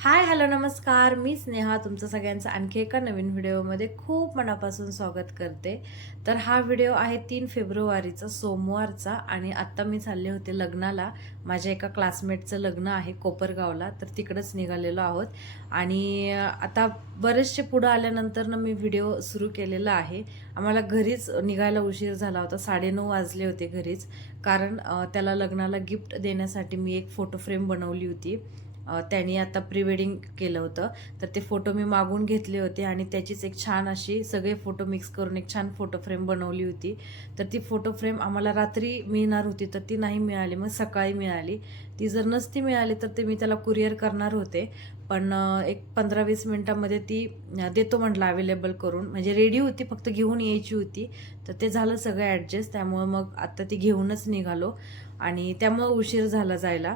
Hi hello नमस्कार. मी स्नेहा तुमचं सगळ्यांचं आणखी एका नवीन व्हिडिओमध्ये खूप मनापासून स्वागत करते. तर हा व्हिडिओ आहे तीन फेब्रुवारीचा सोमवारचा आणि आत्ता मी चालले होते लग्नाला. माझ्या एका क्लासमेटचं लग्न आहे कोपरगावला तर तिकडंच निघालेलो आहोत. आणि आता बरेचसे पुढं आल्यानंतर ना मी व्हिडिओ सुरू केलेला आहे. आम्हाला घरीच निघायला उशीर झाला होता साडेनऊ वाजले होते घरीच. कारण त्याला लग्नाला गिफ्ट देण्यासाठी मी एक फोटो फ्रेम बनवली होती. त्यांनी आता प्री वेडिंग केलं होतं. तर ते फोटो मी मागून घेतले होते आणि त्याचीच एक छान अशी सगळे फोटो मिक्स करून एक छान फोटो फ्रेम बनवली होती. तर ती फोटो फ्रेम आम्हाला रात्री मिळणार होती तर ती नाही मिळाली. मग सकाळी मिळाली. ती जर नसती मिळाली तर ते मी त्याला कुरिअर करणार होते. पण एक पंधरा वीस मिनटामध्ये ती देतो म्हटलं अवेलेबल करून. म्हणजे रेडी होती फक्त घेऊन यायची होती. तर ते झालं सगळं ॲडजस्ट त्यामुळं मग आत्ता ती घेऊनच निघालो. आणि त्यामुळं उशीर झाला जायला.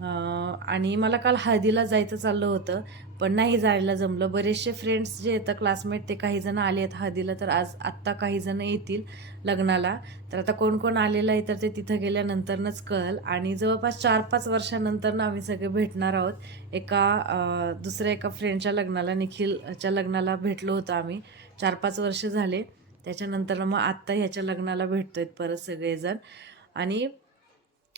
आणि मला काल हळदीला जायचं चाललं होतं पण नाही जायला जमलं. बरेचसे फ्रेंड्स जे येतं क्लासमेट ते काही जण आले आहेत हळदीला तर आज आत्ता काही जण येतील लग्नाला. तर आता कोण कोण आलेलं आहे तर ते तिथं गेल्यानंतरनंच कळल. आणि जवळपास चार पाच वर्षानंतर आम्ही सगळे भेटणार आहोत. एका दुसऱ्या एका फ्रेंडच्या लग्नाला निखिलच्या लग्नाला भेटलो होतो आम्ही. चार पाच वर्ष झाले. त्याच्यानंतर मग आत्ता ह्याच्या लग्नाला भेटतो आहेत परत सगळेजण. आणि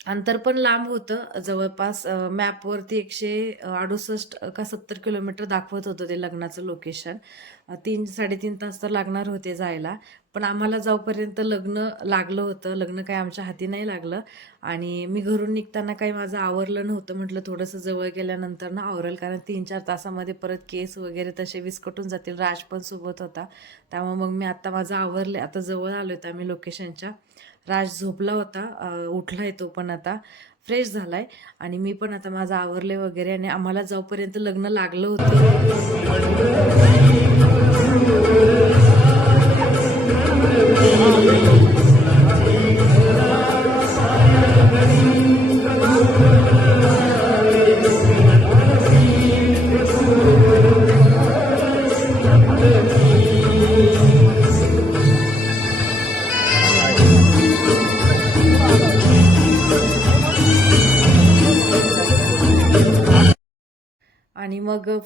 अंतर पण लांब होतं. जवळपास मॅपवरती एकशे अडुसष्ट का सत्तर किलोमीटर दाखवत होतं ते लग्नाचं लोकेशन. तीन साडेतीन तास तर लागणार होते जायला. पण आम्हाला जाऊपर्यंत लग्न लागलं होतं. लग्न काही आमच्या हाती नाही लागलं. आणि मी घरून निघताना काही माझं आवरलं नव्हतं. म्हटलं थोडंसं जवळ गेल्यानंतर ना आवरेल. कारण तीन चार तासामध्ये परत केस वगैरे तसे विस्कटून जातील. राज पण सोबत होता. त्यामुळे मग मी आत्ता माझं आवरले आता जवळ आलो होतं आम्ही लोकेशनच्या. राज झोपला होता उठला उठलाय तो पण आता. फ्रेश झालाय. आणि मी पण आता माझं आवरले वगैरे आणि आम्हाला जाऊपर्यंत लग्न लागलं होतं.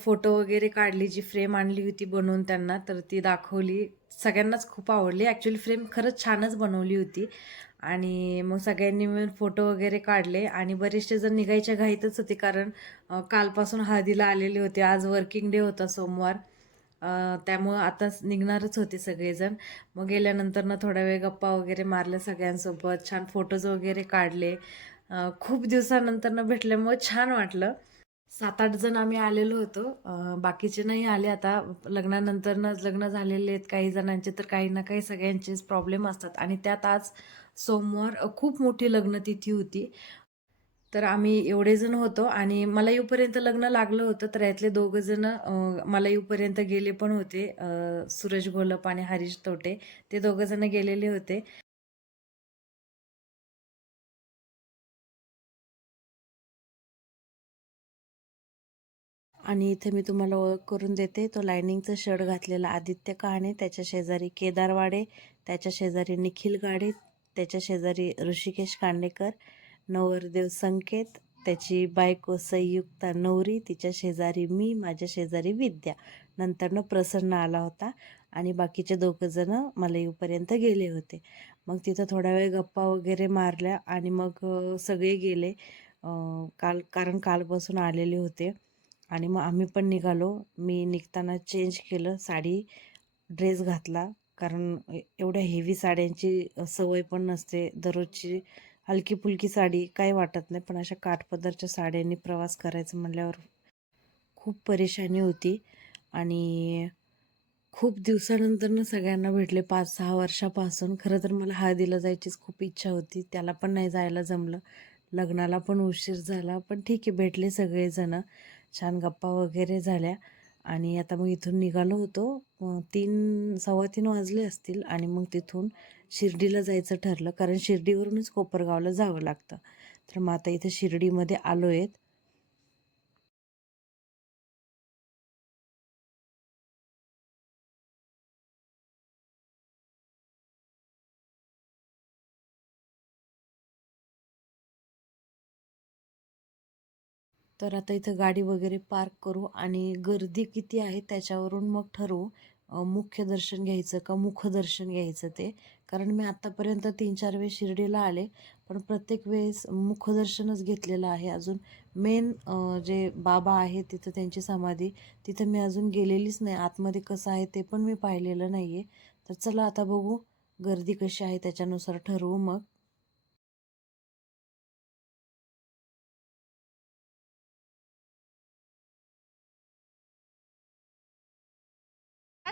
फोटो वगैरे काढली जी फ्रेम आणली होती बनवून त्यांना तर ती दाखवली. सगळ्यांनाच खूप आवडली. ॲक्च्युली फ्रेम खरंच छानच बनवली होती. आणि मग सगळ्यांनी मिळून फोटो वगैरे काढले. आणि बरेचसे जण निघायच्या घाईतच होते कारण कालपासून हळदीला आलेले होते. आज वर्किंग डे होता सोमवार. त्यामुळं आता निघणारच होते सगळेजण. मग गेल्यानंतर ना थोडा वेळ गप्पा वगैरे मारल्या सगळ्यांसोबत. छान फोटोज वगैरे काढले. खूप दिवसानंतर भेटल्यामुळं छान वाटलं. सात आठ जण आम्ही आलेलो होतो. बाकीचे नाही आले. आता लग्नानंतरनंच लग्न झालेले आहेत. काही जणांचे तर काही ना काही सगळ्यांचेच प्रॉब्लेम असतात. आणि त्यात आज सोमवार खूप मोठी लग्नतिथी होती. तर आम्ही एवढे जण होतो. आणि मला येऊपर्यंत लग्न लागलं होतं. तर यातले दोघं जण मला येऊपर्यंत गेले पण होते. सूरज घोलप आणि हरीश तोटे. ते दोघं जण गेलेले होते. आणि इथे मी तुम्हाला ओळख करून देते तो लायनिंगचं शर्ट घातलेला आदित्य कहाणे त्याच्या शेजारी केदारवाडे त्याच्या शेजारी निखिल गाडे त्याच्या शेजारी ऋषिकेश कांडेकर नवरदेव संकेत त्याची बायको संयुक्ता नवरी तिच्या शेजारी मी माझ्या शेजारी विद्या. नंतरनं प्रसन्न आला होता आणि बाकीचे दोघंजणं मला येऊपर्यंत गेले होते. मग तिथं थोडा वेळ गप्पा वगैरे मारल्या आणि मग सगळे गेले. काल कारण कालपासून आलेले होते. आणि मग आम्ही पण निघालो. मी निघताना चेंज केलं. साडी ड्रेस घातला. कारण एवढ्या हेवी साड्यांची सवय पण नसते. दररोजची हलकी फुलकी साडी काही वाटत नाही. पण अशा काठपदरच्या साड्यांनी प्रवास करायचं म्हटल्यावर खूप परेशानी होती. आणि खूप दिवसानंतरनं सगळ्यांना भेटले. पाच सहा वर्षापासून. खरं तर मला हळदीला जायचीच खूप इच्छा होती. त्याला पण नाही जायला जमलं. लग्नाला पण उशीर झाला. पण ठीक आहे भेटले सगळेजणं. छान गप्पा वगैरे झाल्या. आणि आता मग इथून निघालो होतो. तीन सव्वा तीन वाजले असतील आणि मग तिथून शिर्डीला जायचं ठरलं. कारण शिर्डीवरूनच कोपरगावला जावं लागतं. तर मग आता इथे शिर्डीमध्ये आलो आहेत तर आता इथं गाडी वगैरे पार्क करू आणि गर्दी किती आहे त्याच्यावरून मग ठरवू मुख्य दर्शन घ्यायचं का मुखदर्शन घ्यायचं ते. कारण मी आत्तापर्यंत तीन चार वेळेस शिर्डीला आले पण प्रत्येक वेळेस मुखदर्शनच घेतलेलं आहे. अजून मेन जे बाबा आहे तिथं त्यांची समाधी तिथं मी अजून गेलेलीच नाही. आतमध्ये कसं आहे ते पण मी पाहिलेलं नाही आहे तर चला आता बघू गर्दी कशी आहे त्याच्यानुसार ठरवू मग.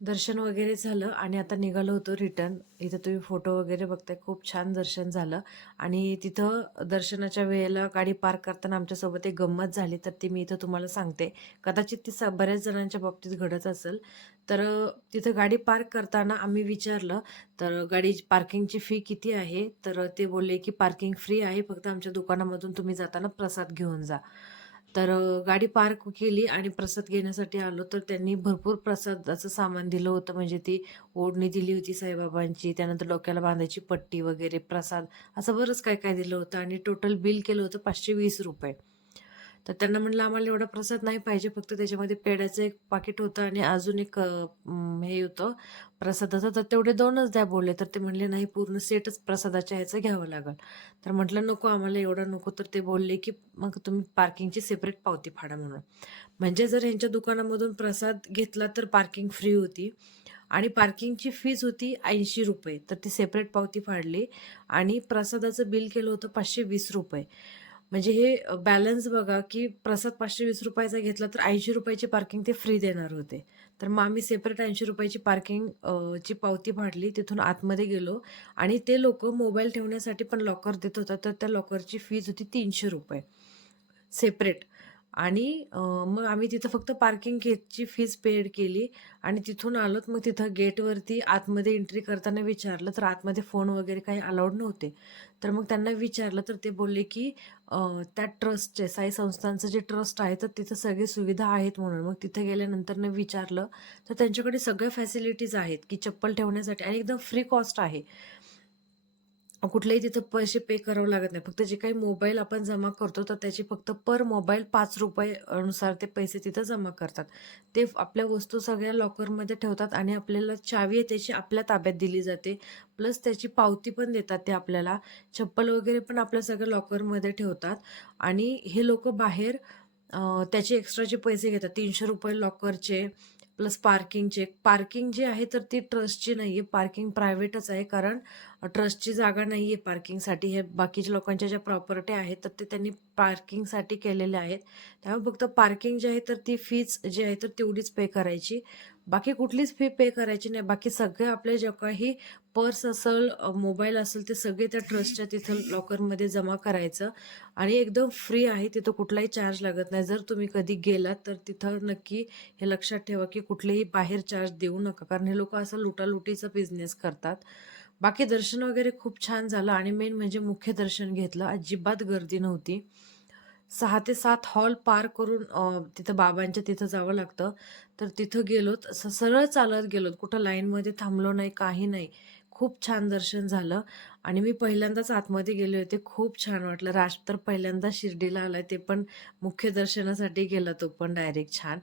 दर्शन वगैरे झालं आणि आता निघालो होतो रिटर्न. इथं तुम्ही फोटो वगैरे बघताय खूप छान दर्शन झालं. आणि तिथं दर्शनाच्या वेळेला गाडी पार्क करताना आमच्यासोबत एक गंमत झाली तर ती मी इथं तुम्हाला सांगते. कदाचित ती स- बऱ्याच जणांच्या बाबतीत घडत असेल. तर तिथं गाडी पार्क करताना आम्ही विचारलं तर गाडी पार्किंगची फी किती आहे? तर ते बोलले की पार्किंग फ्री आहे फक्त आमच्या दुकानामधून तुम्ही जाताना प्रसाद घेऊन जा. तर गाडी पार्क केली आणि प्रसाद घेण्यासाठी आलो. तर त्यांनी भरपूर प्रसादाचं सामान दिलं होतं. म्हणजे ती ओढणी दिली होती साईबाबांची. त्यानंतर डोक्याला बांधायची पट्टी वगैरे प्रसाद असं बरंच काय काय दिलं होतं. आणि टोटल बिल केलं होतं पाचशे वीस रुपये. तर त्यांना म्हटलं आम्हाला एवढा प्रसाद नाही पाहिजे फक्त त्याच्यामध्ये पेड्याचं एक पाकिट होतं आणि अजून एक हे होतं प्रसादाचं तर तेवढे दोनच द्या बोलले तर ते म्हणले नाही पूर्ण सेटच प्रसादाच्या ह्याचं घ्यावं लागेल. तर म्हटलं नको आम्हाला एवढं नको. तर ते बोलले की मग तुम्ही पार्किंगची सेपरेट पावती फाडा म्हणून. म्हणजे जर ह्यांच्या दुकानामधून प्रसाद घेतला तर पार्किंग फ्री होती आणि पार्किंगची फीज होती ऐंशी रुपये. तर ती सेपरेट पावती फाडली आणि प्रसादाचं बिल केलं होतं पाचशे वीस रुपये. म्हणजे हे बॅलन्स बघा की प्रसाद पाचशे वीस रुपयाचा घेतला तर ऐंशी रुपयाची पार्किंग ते फ्री देणार होते. तर मग आम्ही सेपरेट ऐंशी रुपयाची पार्किंग ची पावती फाडली तिथून आतमध्ये गेलो आणि ते लोक मोबाईल ठेवण्यासाठी पण लॉकर देत होता तर त्या लॉकरची फीज होती तीनशे रुपये. सेपरेट आणि मग आम्ही तिथं फक्त पार्किंग घेतची फीज पेड केली आणि तिथून आलोत. मग तिथं गेटवरती आतमध्ये एंट्री करताना विचारलं तर आतमध्ये फोन वगैरे काही अलाउड नव्हते. तर मग त्यांना विचारलं तर ते बोलले की त्या ट्रस्टचे साई संस्थांचं जे ट्रस्ट आहे तर तिथं सगळी सुविधा आहेत म्हणून. मग तिथे गेल्यानंतर विचारलं तर त्यांच्याकडे सगळ्या फॅसिलिटीज आहेत की चप्पल ठेवण्यासाठी आणि एकदम फ्री कॉस्ट आहे. कुठलेही तिथं पैसे पे करावं लागत नाही. फक्त जे काही मोबाईल आपण जमा करतो तर त्याची फक्त पर मोबाईल पाच रुपये अनुसार ते पैसे तिथं जमा करतात. ते आपल्या वस्तू सगळ्या लॉकरमध्ये ठेवतात आणि आपल्याला चावी आहे त्याची आपल्या ताब्यात दिली जाते. प्लस त्याची पावती पण देतात ते आपल्याला. चप्पल वगैरे पण आपल्या सगळ्या लॉकरमध्ये ठेवतात. आणि हे लोक बाहेर त्याचे एक्स्ट्राचे पैसे घेतात तीनशे रुपये लॉकरचे प्लस पार्किंगचे पार्किंग जे आहे तर ती ट्रस्टची नाही आहे पार्किंग प्रायव्हेटच आहे कारण ट्रस्टची जागा नाही आहे पार्किंगसाठी. हे बाकीच्या लोकांच्या ज्या प्रॉपर्टी आहेत तर ते त्यांनी पार्किंगसाठी केलेले आहेत. त्यामुळे फक्त पार्किंग जे आहे तर ती फीज जी आहे तर तेवढीच पे करायची. बाकी कुठलीच फी पे करायची नाही. बाकी सगळे आपले जे काही पर्स असेल मोबाईल असेल ते सगळे त्या ट्रस्टच्या तिथं लॉकरमध्ये जमा करायचं. आणि एकदम फ्री आहे तिथं कुठलाही चार्ज लागत नाही. जर तुम्ही कधी गेलात तर तिथं नक्की हे लक्षात ठेवा की कुठलेही बाहेर चार्ज देऊ नका. कारण हे लोक असं लुटालुटीचा बिझनेस करतात. बाकी दर्शन वगैरे खूप छान झालं. आणि मेन म्हणजे मुख्य दर्शन घेतलं. अजिबात गर्दी नव्हती. सहा ते सात हॉल पार करून तिथं बाबांच्या तिथं जावं लागतं. तर तिथं गेलोत असं सरळ चालत गेलोत. कुठं लाईनमध्ये थांबलो नाही काही नाही. खूप छान दर्शन झालं. आणि मी पहिल्यांदाच आतमध्ये गेले होते. खूप छान वाटलं. राज तर पहिल्यांदा शिर्डीला आलाय. ते पण मुख्य दर्शनासाठी गेला तो पण डायरेक्ट छान.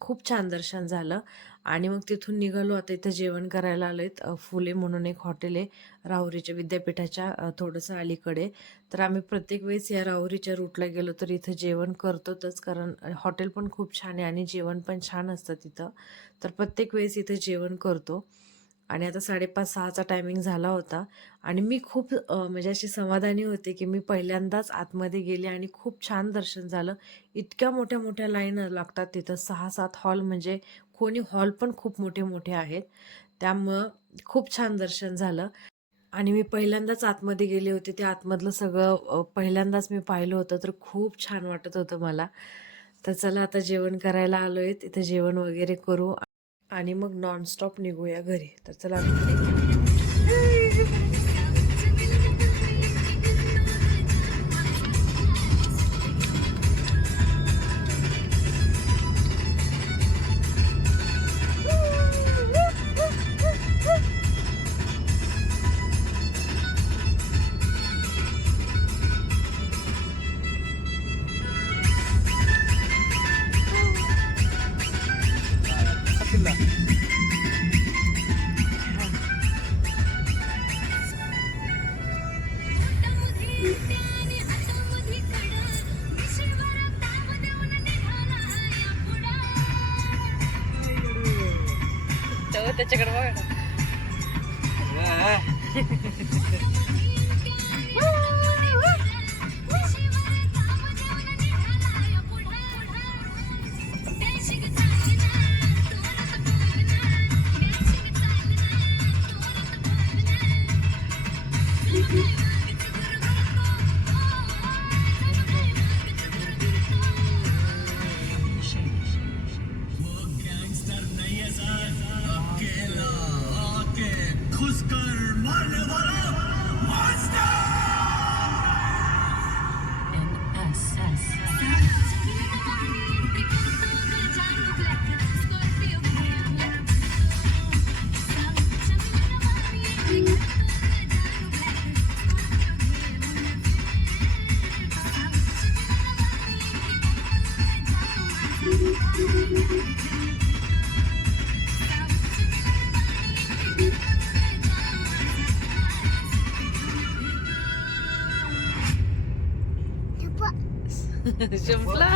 खूप छान दर्शन झालं. आणि मग तिथून निघालो. आता इथं जेवण करायला आलेत फुले म्हणून एक हॉटेल आहे राहुरीच्या विद्यापीठाच्या थोडंसं अलीकडे. तर आम्ही प्रत्येक वेळेस या राहुरीच्या रूटला गेलो तर इथं जेवण करतोच कारण हॉटेल पण खूप छान आहे आणि जेवण पण छान असतं तिथं. तर प्रत्येक वेळेस इथं जेवण करतो. आणि आता साडेपाच सहाचा टायमिंग झाला होता. आणि मी खूप म्हणजे अशी समाधानी होते की मी पहिल्यांदाच आतमध्ये गेले आणि खूप छान दर्शन झालं. इतक्या मोठ्या मोठ्या लाईन लागतात तिथं. सहा सात हॉल म्हणजे कोणी हॉल पण खूप मोठे मोठे आहेत. त्यामुळं खूप छान दर्शन झालं. आणि मी पहिल्यांदाच आतमध्ये गेले होते. ते आतमधलं सगळं पहिल्यांदाच मी पाहिलं होतं तर खूप छान वाटत होतं मला. तर चला आता जेवण करायला आलो आहे तिथं जेवण वगैरे करू. आणि मग नॉनस्टॉप निघूया घरी. तर चला त्याच्याकडे बघा. ना. शिंपला